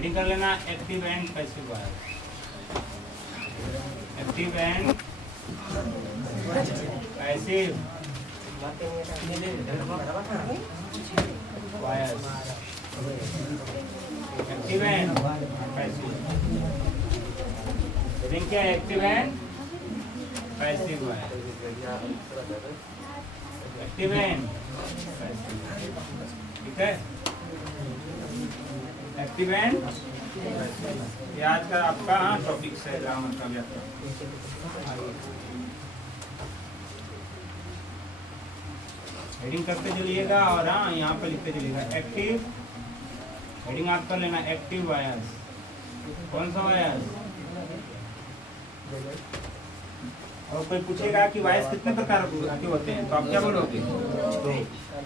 Heading कर लेना active and passive voice. Active and passive voice. Active and passive. Heading क्या है? Active and passive voice. Active and passive, ठीक है। Active and ये आज का आपका टॉपिक है ग्रामर का व्याकरण। हेडिंग करते चलिएगा और हाँ यहाँ पे लिखते चलिएगा एक्टिव। हेडिंग आप कर लेना एक्टिव वॉयस। कौन सा वॉयस? और कोई पूछेगा कि वॉयस कितने प्रकार के होते हैं तो आप क्या बोलोगे? तो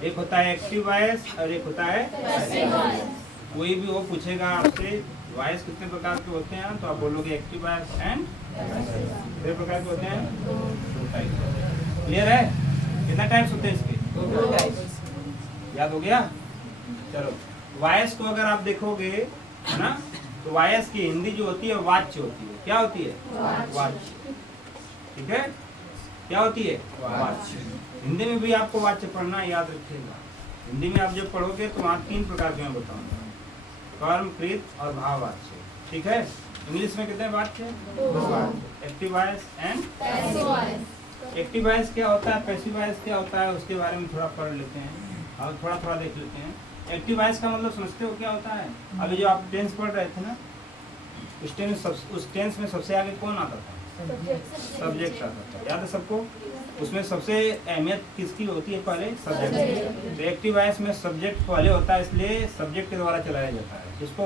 एक होता है एक्टिव वॉयस और एक होता है पैसिव वॉयस। कोई भी वो पूछेगा आपसे वॉयस कितने प्रकार के होते हैं तो आप बोलोगे एक्टिव वॉयस एंड कितने प्रकार के होते हैं? 2 टाइप। क्लियर है? कितना टाइप्स होते हैं इसके? 2 टाइप्स। याद हो गया? चलो, वॉयस को अगर आप देखोगे है ना तो वॉयस की हिंदी जो होती है वाच्य होती है। क्या होती है? वाच्य। ठीक है, क्या होती है? वाच्य। हिंदी में भी आपको वाच्य पढ़ना याद रखिएगा। हिंदी में आप जब पढ़ोगे तो वहाँ 3 प्रकार के मैं बताऊंगा, कर्म, कृत और भाववाच्य। ठीक है, इंग्लिश में कितने वाच्य? 2। Active voice and passive voice. Active voice क्या होता है, पैसिव वॉयस क्या होता है, उसके बारे में थोड़ा पढ़ लेते हैं और थोड़ा थोड़ा देख लेते हैं। एक्टिव वॉयस का मतलब समझते हो क्या होता है? अभी जो आप टेंस पढ़ रहे थे ना, उस टेंस में सबसे आगे कौन आता था? सब्जेक्ट आता था। याद है सबको? उसमें सबसे अहमियत किसकी होती है? पहले सब्जेक्ट की। तो एक्टिव वॉयस में सब्जेक्ट पहले होता है, इसलिए सब्जेक्ट के द्वारा चलाया जाता है। किसको?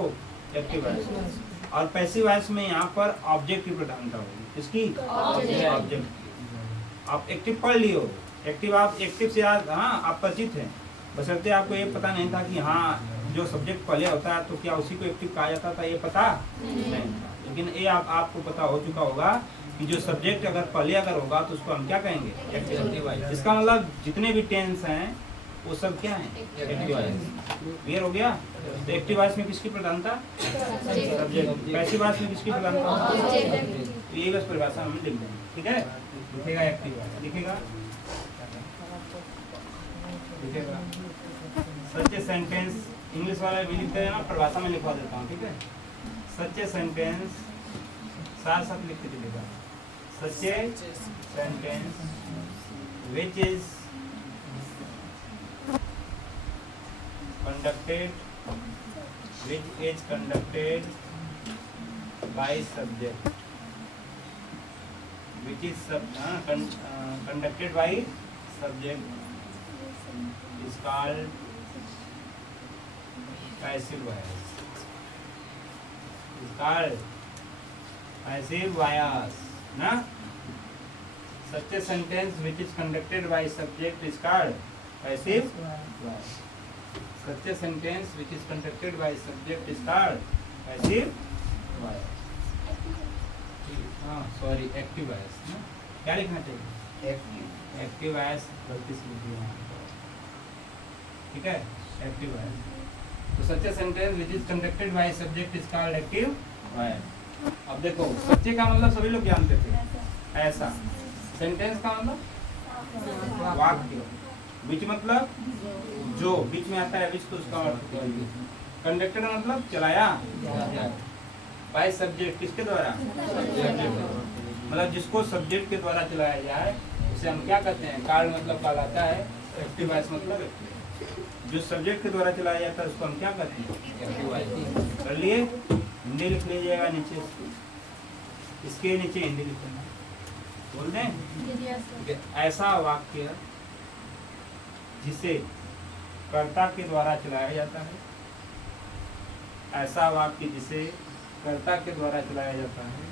Active voice. और पैसिव वॉयस में यहाँ पर ऑब्जेक्ट की प्रधानता होगी। किसकी? ऑब्जेक्ट की। आप एक्टिव पढ़ लियो, एक्टिव आप एक्टिव से हाँ आप परिचित हैं, बशर्ते आपको ये पता नहीं था कि हाँ जो सब्जेक्ट पहले होता है तो क्या उसी को एक्टिव कहा जाता था, ये पता नहीं था। लेकिन ये आपको पता हो चुका होगा कि जो सब्जेक्ट अगर पहले अगर होगा तो उसको हम क्या कहेंगे? Active voice. इसका मतलब जितने भी टेंस हैं वो सब क्या है? Active voice. क्लियर हो गया? तो एक्टिव वॉइस में किसकी प्रधानता? सब्जेक्ट। पैसिव वॉइस में किसकी प्रधानता? ये बस परिभाषा हम लिख देंगे। ठीक है, लिखेगा एक्टिव वॉइस, लिखेगा सच ए सेंटेंस। इंग्लिश वाला भी लिखते हैं ना, परिभाषा में लिखवा देता हूँ। ठीक है, सच ए सेंटेंस साथ साथ लिखते चलेगा। Such a sentence which is conducted by subject, which is conducted by subject is called passive voice. Is called passive voice, ना? Such a sentence which is conducted by subject is called passive voice. Such a sentence which is conducted by subject is called passive voice. हाँ sorry, active voice ना? क्या लिखना चाहिए? Active voice गलती से लिख दिया। ठीक है, एक्टिव वॉइस। तो such a sentence which is conducted by subject is called active voice. अब देखो, सच्चे का मतलब सभी लोग जानते थे, ऐसा। सेंटेंस का मतलब वाक्य। बीच मतलब जो बीच में आता है, बीच तो उसका कंडक्टेड मतलब चलाया। बाय सब्जेक्ट किसके द्वारा? मतलब जिसको सब्जेक्ट के द्वारा चलाया जाए उसे हम क्या कहते हैं? कार्ड मतलब कहलाता है एक्टिव वॉइस। मतलब जो सब्जेक्ट के द्वारा चलाया जाता है उसको हम क्या कहते हैं? Active voice. कर लिए? हिंदी लिख लीजिएगा नीचे, इसके नीचे हिंदी लिखना। बोल दें? ऐसा वाक्य जिसे कर्ता के द्वारा चलाया जाता है। ऐसा वाक्य जिसे कर्ता के द्वारा चलाया जाता है।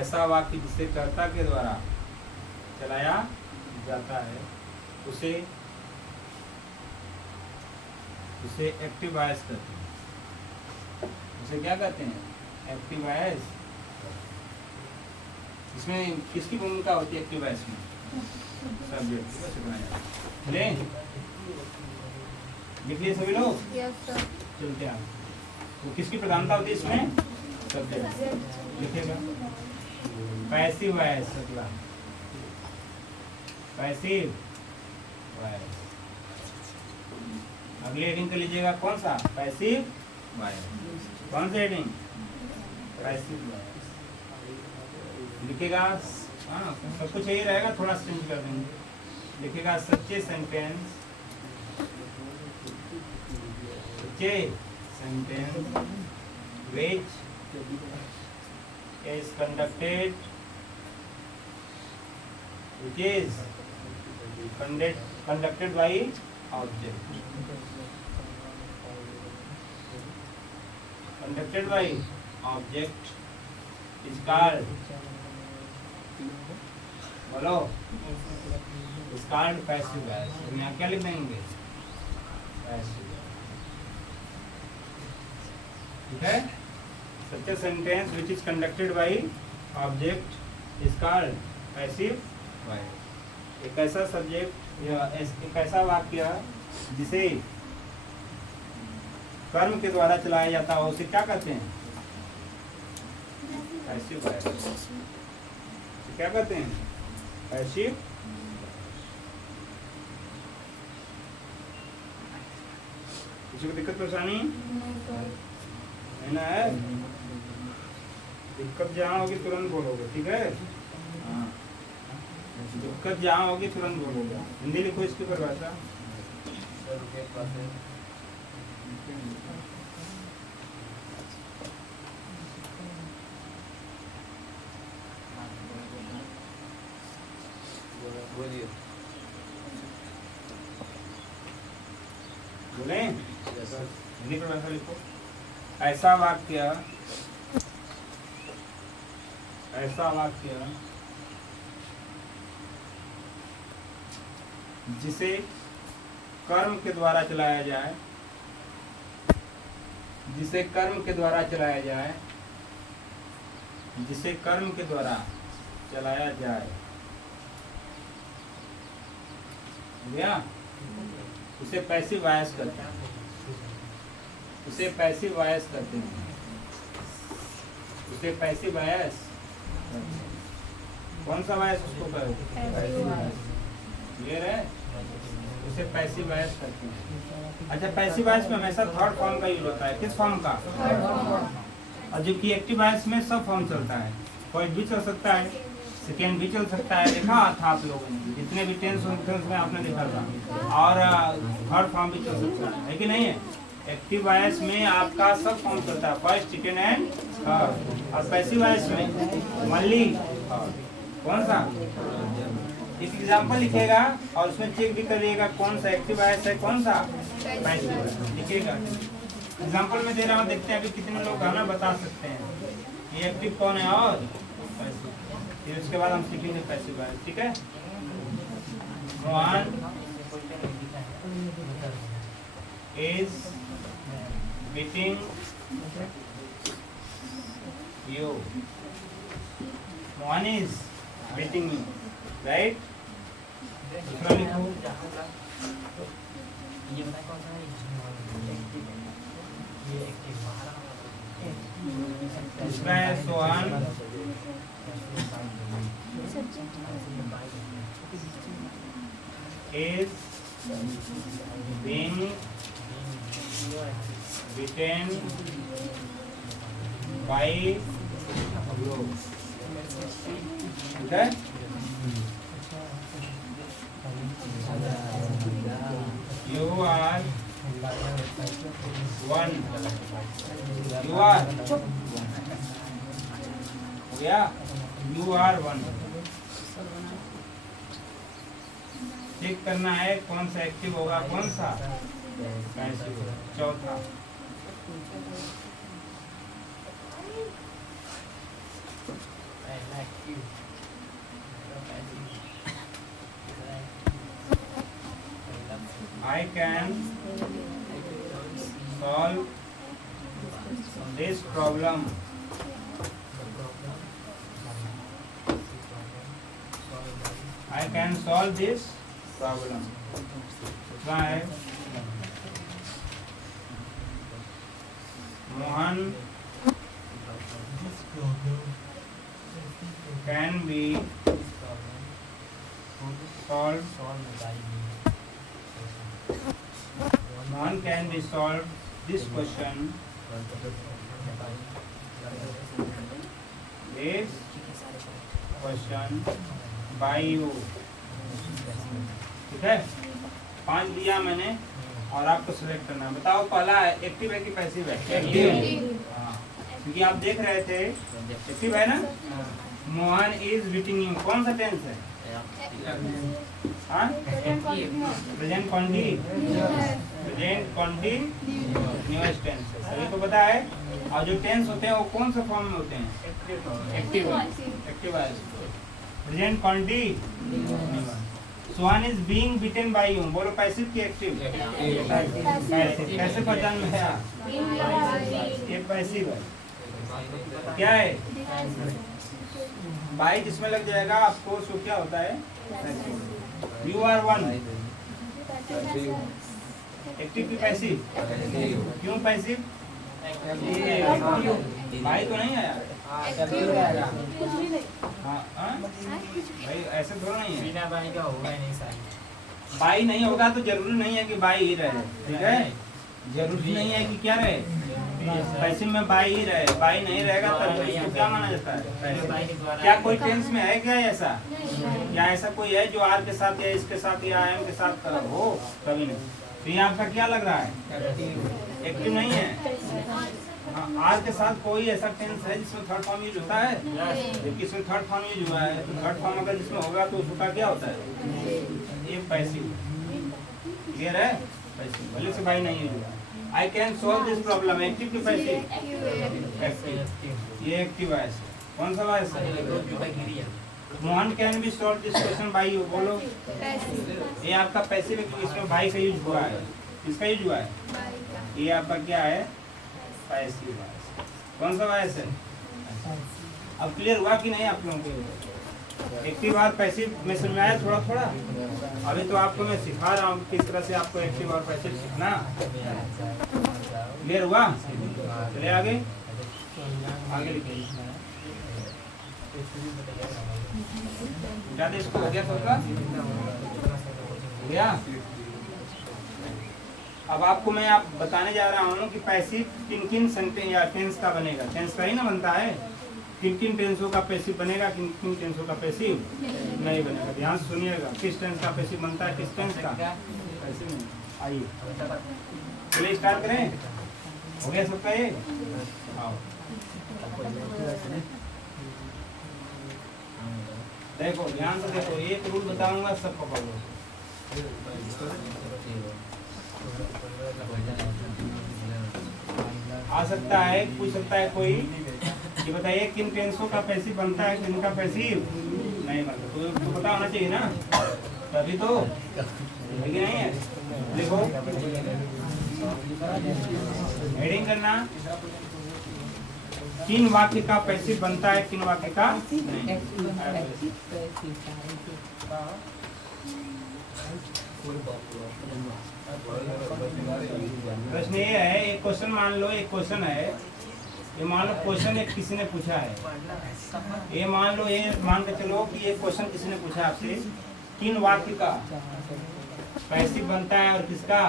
ऐसा वाक्य जिसे कर्ता के द्वारा चलाया जाता है उसे एक्टिव वॉइस कहते हैं। उसे क्या कहते हैं? Active voice. इसमें किसकी भूमिका होती है एक्टिव वॉइस में? सब्जेक्ट। लिख लिए सभी लोग? Yes sir. चलते हैं। तो किसकी प्रधानता होती है इसमें? सब्जेक्ट। लिखेगा पैसिव वॉइस, अगला पैसिव वॉइस। अगले हेडिंग कर लीजिएगा, कौन सा? Passive voice. कौन सा हेडिंग? पैसिव वॉइस लिखेगा। हाँ, सब कुछ यही रहेगा, थोड़ा चेंज कर देंगे। लिखेगा सच्चे सेंटेंस, सच्चे sentence which is conducted by object. Conducted by object is called, बोलो, is called passive voice। तो यहाँ क्या लिख देंगे? Passive। ठीक है? Such a sentence which is conducted by object is called passive voice। एक ऐसा सब्जेक्ट या एक ऐसा वाक्य जिसे कर्म के द्वारा चलाया जाता हो उसे क्या कहते हैं? Passive voice. क्या कहते हैं? पैसिव। किसी को दिक्कत परेशानी है ना? है दिक्कत जहाँ होगी तुरंत बोलोगे, ठीक है? हाँ, दिक्कत जहाँ होगी तुरंत बोलोगे। हिंदी लिखो इसकी परिभाषा। बोले हिंदी परिभाषा लिखो। ऐसा वाक्य जिसे कर्म के द्वारा चलाया जाए, जिसे कर्म के द्वारा चलाया जाए, जिसे कर्म के द्वारा चलाया जाए, भैया उसे पैसिव वॉइस करते हैं। उसे पैसिव वॉइस करते हैं। उसे पैसिव वॉइस। कौन सा वॉइस उसको करोगे? क्लियर है? उसे पैसिव वॉइस करते हैं। अच्छा, पैसिव वॉइस में हमेशा थर्ड फॉर्म का यूज होता है। किस फॉर्म का? और जबकि एक्टिव वॉइस में सब फॉर्म चलता है। फर्स्ट भी चल सकता है, सेकेंड भी चल सकता है। देखा था आप लोगों ने, जितने भी टेंस में आपने देखा था। और थर्ड फॉर्म भी चल सकता है कि नहीं है? एक्टिव वॉइस में आपका सब फॉर्म चलता है, फर्स्ट, सेकेंड एंड थर्ड। और पैसिव वॉइस में मल्ली कौन सा? एक एग्जाम्पल लिखेगा और उसमें चेक भी करिएगा कौन सा एक्टिव वॉइस है, कौन सा पैसिव वॉइस लिखिएगा। एग्जाम्पल में दे रहा हूँ, देखते हैं अभी कितने लोग गाना बता सकते हैं ये एक्टिव कौन है और पैसिव। फिर उसके बाद हम सीखेंगे पैसिव वॉइस, ठीक है? Mohan is beating you. Mohan is beating you, right? दूसरा लिखो। दूसरा है Sohan is being beaten by you. Okay? You are one. You are. Yeah. You are one. Check करना है कौन सा एक्टिव होगा, कौन सा पैसिव होगा। चौथा I can solve this problem. I can solve this problem. Try Mohan can be solved. Mohan can be solved this question. This question by you. ठीक है, 5 दिया मैंने और आपको सिलेक्ट करना है। बताओ पहला एक्टिव है कि पैसिव है? एक्टिव। हाँ, क्योंकि आप देख रहे थे एक्टिव है ना। मोहन इज बीटिंग यू, कौन सा टेंस है? प्रेजेंट कॉन्टिन्यूअस टेंस है, सभी को पता है। और जो टेंस होते हैं वो कौन सा फॉर्म में होते हैं? Active. Present continuous. Suhan is being beaten by you, बोलो पैसिव की एक्टिव? पैसिव। कैसे पहचान में है? ये पैसिव है। क्या है? बाई जिसमें लग जाएगा आपको उसको क्या होता है? You are one. एक्टिव की पैसिव? क्यों पैसिव? बाई तो नहीं आया। भाई ऐसे थोड़ा नहीं है, बिना बाई का होगा ही नहीं सर। बाई नहीं होगा तो जरूरी नहीं है कि बाई ही रहे, ठीक है? जरूरी नहीं है कि क्या रहे, पैसिव में बाई ही रहे। बाई नहीं रहेगा तब इसको क्या माना जाता है? क्या कोई टेंस में है क्या ऐसा? या ऐसा कोई है जो आर के साथ या इसके साथ या एम के साथ हो? कभी नहीं। तो ये आपका क्या लग रहा है? एक्टिव नहीं है। हाँ, आर के साथ कोई ऐसा टेंस है जिसमें थर्ड फॉर्म यूज होता है? जबकि इसमें थर्ड फॉर्म यूज हुआ है, तो थर्ड फॉर्म अगर जिसमें होगा तो उसका क्या होता है? ये पैसिव। क्लियर है? पैसिव भले से बाई नहीं यूज हुआ। I can solve this problem, active की पैसिव? एक्टिव। ये एक्टिव है। कौन सा वाइस है? Mohan can be solve this question by you, बोलो। ये आपका पैसिव है क्योंकि इसमें बाई का यूज हुआ है। इसका यूज हुआ है। ये आपका क्या है? Passive voice. कौन सा वॉइस है? अब क्लियर हुआ कि नहीं आप लोगों को? एक्टिव और पैसिव में समझ में आया थोड़ा थोड़ा? अभी तो आपको मैं सिखा रहा हूँ किस तरह से आपको एक्टिव और पैसिव सीखना। क्लियर हुआ? चलिए आगे लिखिए। ज्यादा इसको हो गया सबका? हो गया? अब आपको मैं बताने जा रहा हूँ कि पैसिव किन किन सेंटेंस या टेंस का बनेगा। टेंस का ही ना बनता है। किन किन टेंसों का पैसिव बनेगा, किन किन टेंसों का पैसिव नहीं बनेगा। ध्यान से सुनिएगा, किस टेंस का पैसिव बनता है, किस टेंस का पैसिव नहीं। आइए चलिए स्टार्ट करें। हो गया सबका ये? आओ देखो, ध्यान से देखो, एक रूल बताऊंगा, सब पकड़ लो। आ सकता है, पूछ सकता है कोई कि बताइए किन टेंसों का पैसिव बनता है, किन का पैसिव नहीं बनता। तो पता होना चाहिए ना, तभी तो है कि नहीं है? देखो हेडिंग करना, किन वाक्य का पैसिव बनता है, किन वाक्य का नहीं। प्रश्न ये है, एक क्वेश्चन मान लो, एक क्वेश्चन है, ये मान लो क्वेश्चन एक किसी ने पूछा है। ये मान लो, ये मान के चलो कि ये क्वेश्चन किसी ने पूछा आपसे, किन वाक्य का पैसिव बनता है और किसका?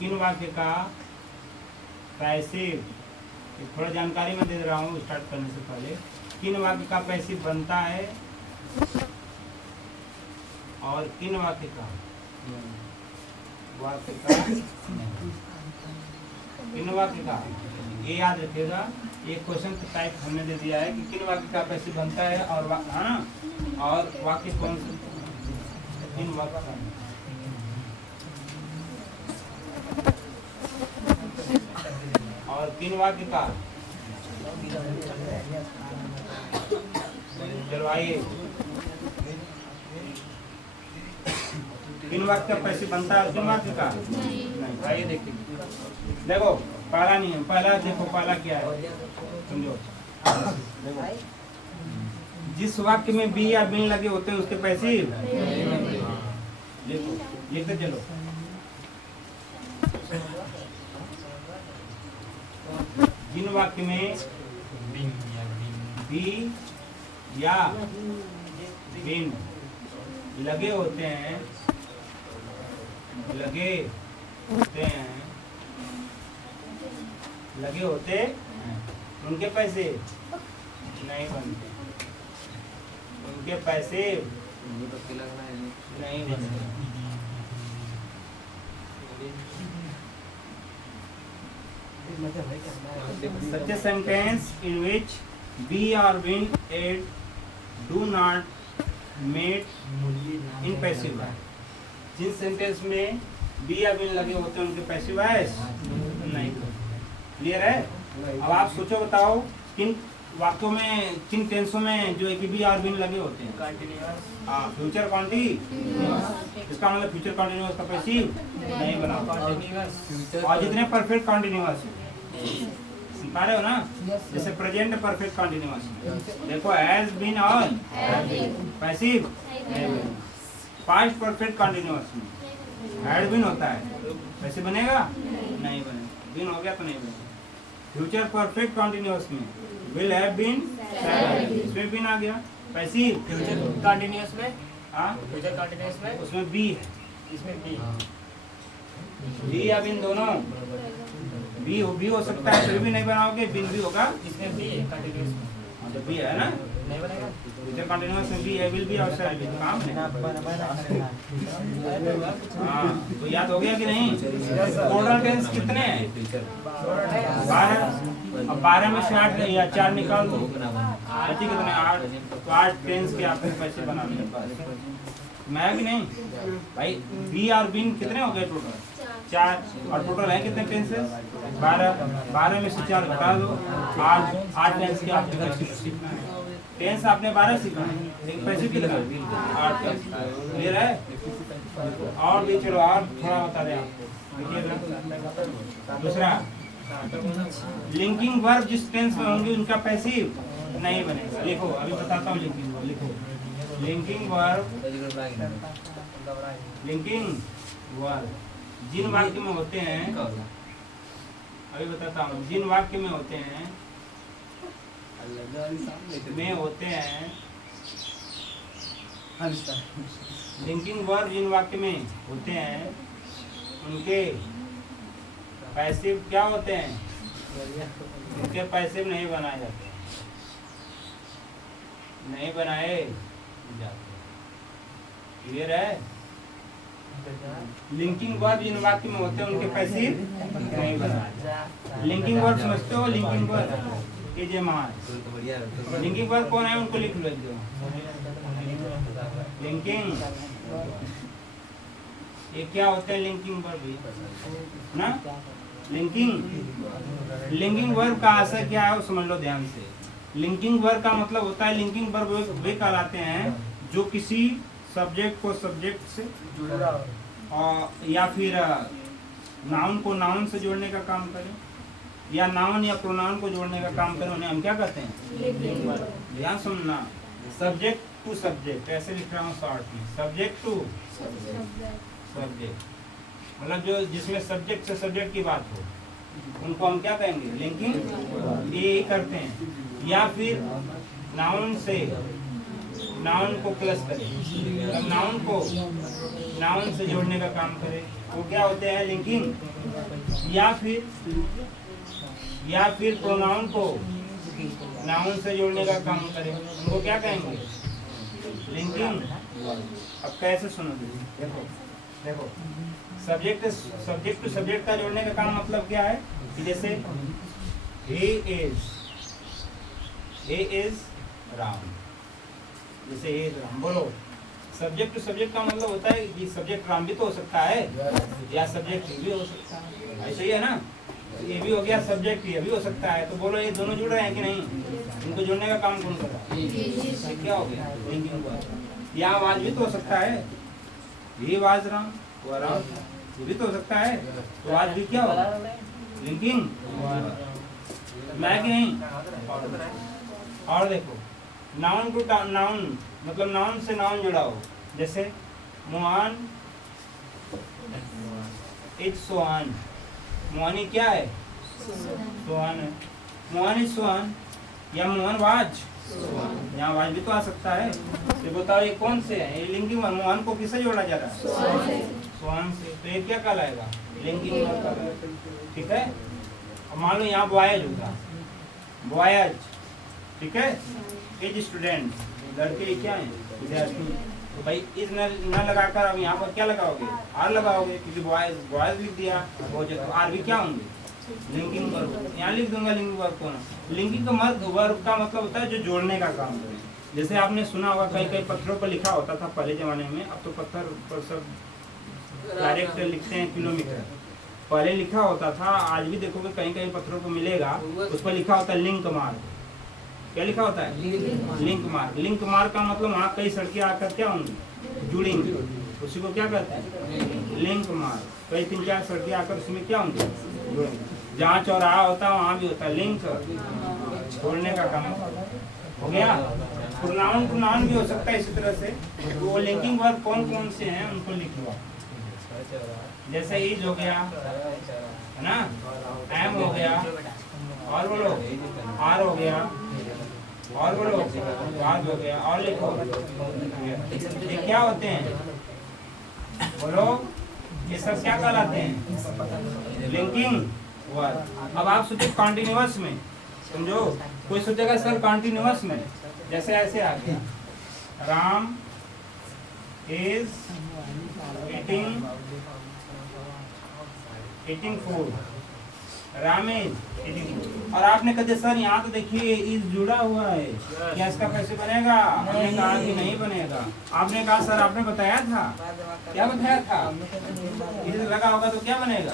किन वाक्य का पैसिव। थोड़ा जानकारी मैं दे रहा हूँ स्टार्ट करने से पहले। किन वाक्य का पैसिव बनता है और किन वाक्य का किन वाक्य का, ये याद रखिएगा। ये क्वेश्चन टाइप हमने दे दिया है कि किन वाक्य का पैसिव बनता है और और वाक्य कौन से, किन वाक्य का और किन वाक्य का। चलो आइए, किन वाक्य का पैसिव बनता है, किन वाक्य का नहीं। आइए देखिए, देखो पहला नियम, पहला देखो, पहला क्या है समझो। देखो, जिस वाक्य में बी या बिन लगे होते हैं उसके पैसिव। देखो लिखते चलो, जिन वाक्य में बी या बिन लगे होते हैं, लगे होते उनके पैसे नहीं बनते, उनके पैसे नहीं बनते। Such a sentence in which be or been aid do not meet in passive voice। जिन सेंटेंस में बी या बिन लगे होते हैं उनके पैसिव वॉइस नहीं। क्लियर है? अब आप सोचो, बताओ किन वाक्यों में, किन टेंसों में जो एक बी और बिन लगे होते हैं? फ्यूचर कॉन्टिन्यूअस, इसका मतलब फ्यूचर कॉन्टिन्यूअस का पैसिव नहीं बना। और जितने परफेक्ट कॉन्टिन्यूअस सुन पा रहे हो ना, जैसे प्रेजेंट परफेक्ट कॉन्टिन्यूअस देखो, एज बीन और पैसिव। पास्ट परफेक्ट कॉन्टिन्यूअस में हैड बीन होता है, पैसिव बनेगा नहीं बनेगा, बीन हो गया तो नहीं बनेगा। फ्यूचर परफेक्ट कॉन्टिन्यूअस में विल हैव बीन, इसमें बीन आ गया। पैसिव फ्यूचर कंटीन्यूअस में, हाँ फ्यूचर कंटीन्यूअस में उसमें बी है, इसमें बी, बी या बिन दोनों, बी हो सकता है, फिर भी नहीं बनाओगे, बिन भी होगा, इसमें बी है कंटीन्यूअस में, हाँ तो बी है ना, नहीं बनेगा। फ्यूचर कंटीन्यूअस में बी है, विल बी और शैल बी, काम है। हाँ तो याद हो गया कि नहीं? टोटल टेंस कितने हैं? 12। अब 12 में से 8 या 4 निकाल दो, बची कितने? 8। तो 8 टेंस के आपके पैसे बनाने हैं बस। मैं भी नहीं भाई, बी और बिन कितने हो गए टोटल? 4। और टोटल है कितने टेंसेस? 12 में से 4 घटा दो, 8 टेंस के आपके पैसे। टेंस आपने 12 सीखा, लेकिन पैसे कितना? 8 टेंस। क्लियर है? और भी चलो, और थोड़ा बता दें आपको। दूसरा, लिंकिंग वर्ब जिस टेंस में होंगे उनका पैसिव नहीं बनेगा। लिखो, अभी बताता हूँ लिंकिंग वर्ब। लिखो, लिंकिंग वर्ब जिन वाक्य में होते हैं, अभी बताता हूँ, जिन वाक्य में होते हैं लिंकिंग वर्ब जिन वाक्य में होते हैं उनके पैसिव क्या होते हैं? उनके पैसिव नहीं बनाए जाते, नहीं बनाए जाते। क्लियर है? लिंकिंग वर्ब जिन वाक्य में होते हैं उनके पैसिव नहीं बनाए जाते। लिंकिंग वर्ब समझते हो? लिंकिंग वर्ब कीजिए महार। लिंकिंग वर्ब कौन है? उनको लिख लो। लिंकिंग, ये क्या होता है लिंकिंग वर्ब ना? लिंकिंग वर्ब का आशय क्या है वो समझ लो ध्यान से। लिंकिंग वर्ब का मतलब होता है, लिंकिंग वर्ब वे कहलाते हैं जो किसी सब्जेक्ट को सब्जेक्ट से और या फिर नाउन को नाउन से जोड़ने का काम करें, या नाउन या प्रोनाउन को जोड़ने का काम करें, उन्हें हम क्या कहते हैं? ध्यान सुनना, सब्जेक्ट टू सब्जेक्ट, ऐसे लिख रहा हूँ शॉर्ट में, सब्जेक्ट टू सब्जेक्ट, मतलब जो जिसमें सब्जेक्ट से सब्जेक्ट की बात हो उनको हम क्या कहेंगे? लिंकिंग। ये करते हैं। या फिर नाउन से नाउन को प्लस करें, मतलब नाउन को नाउन से जोड़ने का काम करें, वो क्या होते हैं? लिंकिंग। या फिर प्रोनाउन को नाउन से जोड़ने का काम करें, उनको क्या कहेंगे? लिंकिंग। अब कैसे सुनोगे? देखो सब्जेक्ट टू सब्जेक्ट का जोड़ने का काम मतलब क्या है कि जैसे he is राम, जैसे he is राम, बोलो सब्जेक्ट टू सब्जेक्ट का मतलब होता है कि सब्जेक्ट राम भी तो हो सकता है या सब्जेक्ट ये भी हो सकता है, ऐसे ही है ना? ये भी हो गया सब्जेक्ट, ये भी हो सकता है। तो बोलो ये दोनों जुड़ रहे हैं कि नहीं? इनको जोड़ने का काम कौन कर रहा है? क्या हो गया? Linking verb. या आवाज भी तो हो सकता है, ये आवाज राम, वो राम, ये भी तो हो सकता है, तो आज भी क्या होगा? लिंकिंग। मैं कि नहीं? और देखो, नाउन टू नाउन मतलब नाउन से नाउन जुड़ा हो, जैसे मोहन इज सोहन, मोहनी क्या है? सोहन है। मोहन इज सोहन या मोहन वाज, यहाँ वाज भी तो आ सकता है। तो बताओ ये कौन से है? ये लिंकिंग वर्ब। मोहन को किससे जोड़ा जा रहा है? सोहन से। तो ये क्या कहलाएगा? लिंकिंग वर्ब कहलाएगा। ठीक है। अब मान लो यहाँ बॉयज होगा, बॉयज, ठीक है। एज स्टूडेंट, लड़के क्या है? विद्यार्थी। तो भाई इस न लगाकर अब यहाँ पर क्या लगाओगे? आर लगाओगे, क्योंकि बॉयज बॉयज लिख दिया, तो आर भी क्या होंगे? Linking verb. यहाँ लिख दूंगा लिंकिंग वर्ब को ना। लिंकिंग का वर्ब का मतलब होता है जो जोड़ने का काम करे। जैसे आपने सुना होगा कई कई पत्थरों पर लिखा होता था पहले जमाने में, अब तो पत्थर पर सब डायरेक्ट लिखते हैं किलोमीटर। पहले लिखा होता था, आज भी देखोगे कहीं कहीं पत्थरों पर मिलेगा, उस पर लिखा होता है लिंक मार्क। क्या लिखा होता है? Link mark. लिंक मार्क का मतलब वहाँ कई सड़कें आकर क्या होंगी? जुड़ेंगी, उसी को क्या कहते हैं? Link mark. कई 3-4 सड़कें आकर उसमें क्या होंगी? जुड़ेंगी। जहाँ चौराहा होता है वहाँ भी होता है लिंक, जोड़ने का काम हो गया। प्रोनाउन भी हो सकता है इसी तरह से। तो वो लिंकिंग वर्ब कौन कौन से हैं उनको लिख लो। जैसे इज हो गया, है ना, एम हो गया, और बोलो आर हो गया, और बोलो वाज हो गया, और लिखो। ये क्या होते हैं? बोलो, ये सब क्या कहलाते हैं? Linking verb. अब आप सोचिए कॉन्टिन्यूअस में, समझो, कोई सोचेगा सर कॉन्टिन्यूअस में, जैसे ऐसे आ गया, Ram is eating food, Ram is eating food. और आपने कहा सर यहाँ तो देखिए इज जुड़ा हुआ है, क्या इसका कैसे बनेगा? हमने कहा कि नहीं बनेगा। आपने कहा सर आपने बताया था, क्या बताया था? इज लगा होगा तो क्या बनेगा?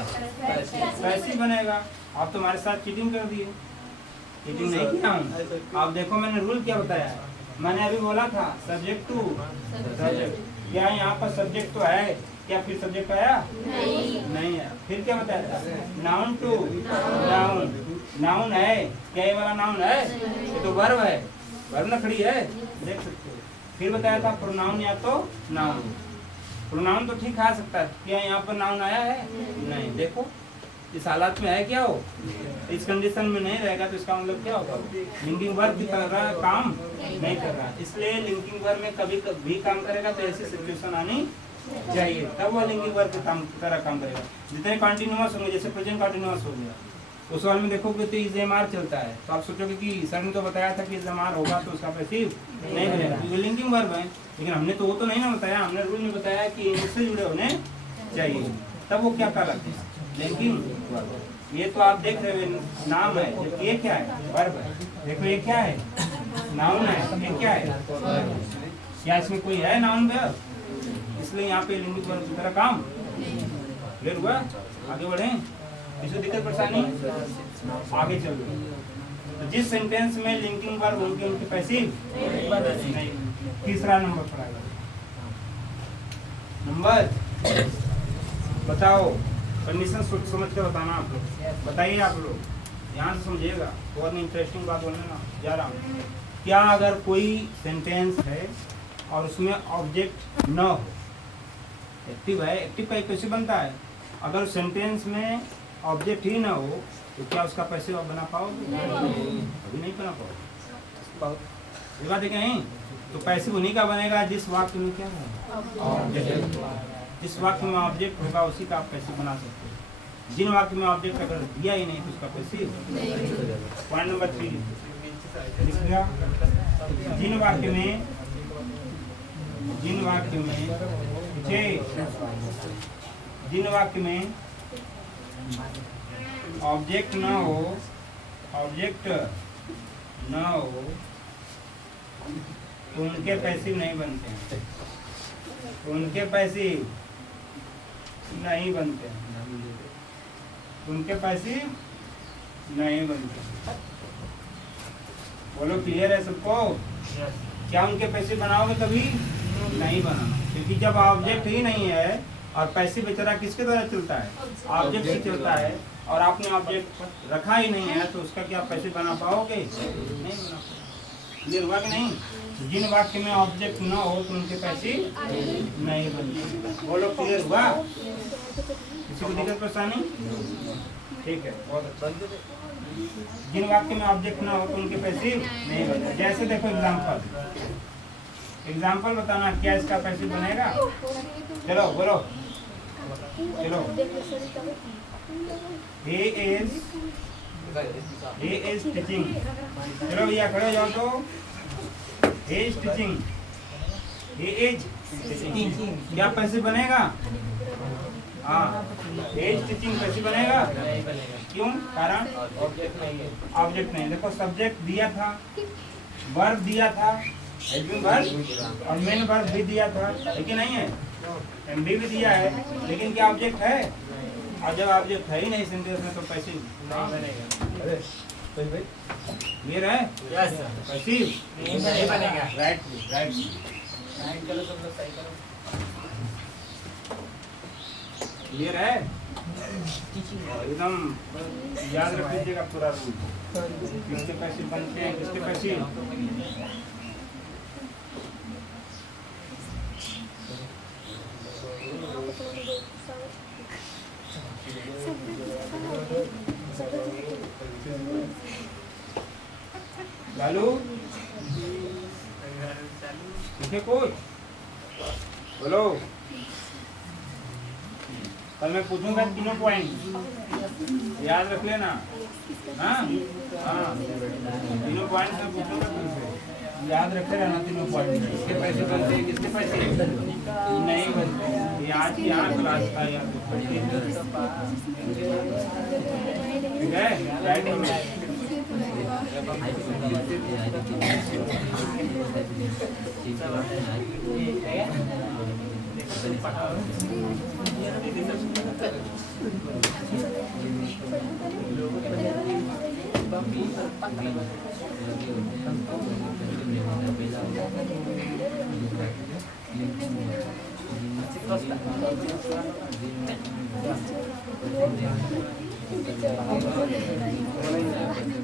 कैसे बनेगा? आप तुम्हारे साथ चीटिंग कर दिए। चीटिंग नहीं किया हूँ। आप देखो मैंने रूल क्या बताया है। मैंने अभी बोला था सब्जेक्ट टू सब्जेक्ट। क्या यहाँ पर सब्जेक्ट तो है, क्या फिर सब्जेक्ट आया? नहीं है। फिर क्या बताया था? Noun to noun. नाउन है क्या? ये वाला नाउन है? ये तो वर्ब है, वर्ब ना खड़ी है, देख सकते हो। फिर बताया था प्रोनाउन या तो नाउन। प्रोनाउन तो ठीक आ सकता है, क्या यहाँ पर नाउन आया है? नहीं। देखो इस हालत में है क्या हो? इस कंडीशन में नहीं रहेगा तो इसका मतलब क्या होगा? लिंकिंग वर्ब की तरह काम नहीं कर रहा। इसलिए लिंकिंग वर्ब में कभी भी काम करेगा तो ऐसी सिचुएशन आनी चाहिए, तब वो लिंकिंग वर्ब की तरह काम करेगा। जितने कंटिन्यूअस होंगे, जैसे प्रेजेंट कंटिन्यूअस हो गया, उस वाले में देखोगे तो इज एम आर चलता है, तो आप सोचोगे कि सर ने तो बताया था कि इज एम आर होगा तो उसका पैसिव नहीं बनेगा, ये लिंकिंग वर्ब है। लेकिन हमने तो वो तो नहीं ना बताया, हमने रूल में बताया कि इनसे जुड़े होने चाहिए, तब वो क्या कहलाते हैं? Linking verb. ये तो आप देख रहे हो नाम है, जबकि ये क्या है? वर्ब है। देखो ये क्या है? नाउन है। ये क्या है? क्या इसमें कोई है नाउन वर्ब? इसलिए यहाँ पे लिंकिंग वर्ब की तरह काम क्लियर हुआ। आगे बढ़े, इसमें दिक्कत परेशानी आगे चल रही। तो जिस सेंटेंस में लिंकिंग वर्ब होंगे उनके पैसिव नहीं। तीसरा नंबर पर आएगा। नंबर बताओ, कंडीशन समझ के बताना आप लोग। बताइए आप लोग, ध्यान से समझिएगा, बहुत इंटरेस्टिंग बात बोलने ना जा रहा हूँ। क्या अगर कोई सेंटेंस है और उसमें ऑब्जेक्ट न हो, एक्टिव है, एक्टिव का कैसे बनता है? अगर सेंटेंस में ऑब्जेक्ट ही ना हो तो क्या उसका पैसिव आप बना पाओगे? अभी नहीं बना पाओगे। ये बात है क्या नहीं? तो पैसिव उन्हीं का बनेगा जिस वाक्य में क्या है? ऑब्जेक्ट। जिस वाक्य में ऑब्जेक्ट होगा उसी का आप पैसिव बना सकते हो। जिन वाक्य में ऑब्जेक्ट अगर दिया ही नहीं तो उसका पैसिव। पॉइंट नंबर 3 लिख दिया। जिन वाक्य में जिन वाक्य में ऑब्जेक्ट न हो तो उनके पैसिव नहीं बनते हैं। उनके पैसिव नहीं बनते बोलो क्लियर है सबको? क्या उनके पैसिव बनाओगे? कभी नहीं बनाना, क्योंकि जब ऑब्जेक्ट ही नहीं है और पैसिव बेचारा किसके द्वारा चलता है? ऑब्जेक्ट से चलता है, और आपने ऑब्जेक्ट रखा ही नहीं है तो उसका क्या पैसिव बना पाओगे? नहीं बना पाओगे। क्लियर हुआ कि नहीं? जिन वाक्य में ऑब्जेक्ट न हो तो उनके पैसे नहीं बनते। बोलो क्लियर हुआ? किसी को दिक्कत परेशानी? ठीक है, बहुत अच्छा। जिन वाक्य में ऑब्जेक्ट ना हो तो उनके पैसे नहीं बनते। जैसे देखो एग्जाम्पल बताना, क्या इसका पैसे बनेगा? चलो बोलो, चलो। he is teaching। चलो भैया खड़े हो जाओ तो। he is teaching, he is teaching, क्या पैसे बनेगा? हाँ, he is teaching पैसे बनेगा? क्यों? कारण ऑब्जेक्ट नहीं है। ऑब्जेक्ट नहीं, देखो सब्जेक्ट दिया था, वर्ब दिया था, हेल्पिंग वर्ब और मेन वर्ब भी दिया था, लेकिन नहीं है, एमडी भी दिया है, लेकिन क्या ऑब्जेक्ट है? और जब ऑब्जेक्ट है ही नहीं सेंटेंस में तो पैसे नहीं बनेगा। ये रहे पैसिव नहीं बनेगा। राइट राइट करो, सब लोग सही करो। क्लियर है? एकदम याद रख लीजिएगा पूरा रूल। किसके पैसे बनते हैं, किसके पैसे? लालू ठीक कोई बोलो। कल मैं पूछूंगा तीनों पॉइंट, याद रख लेना। हाँ हाँ, तीनों पॉइंट में पूछूंगा तुमसे, याद रखे रहना तीनों पॉइंट। किसके पैसे बनते हैं, किसके पैसे नहीं बनते? ये आज की यहाँ क्लास था यार। ठीक है, राइट में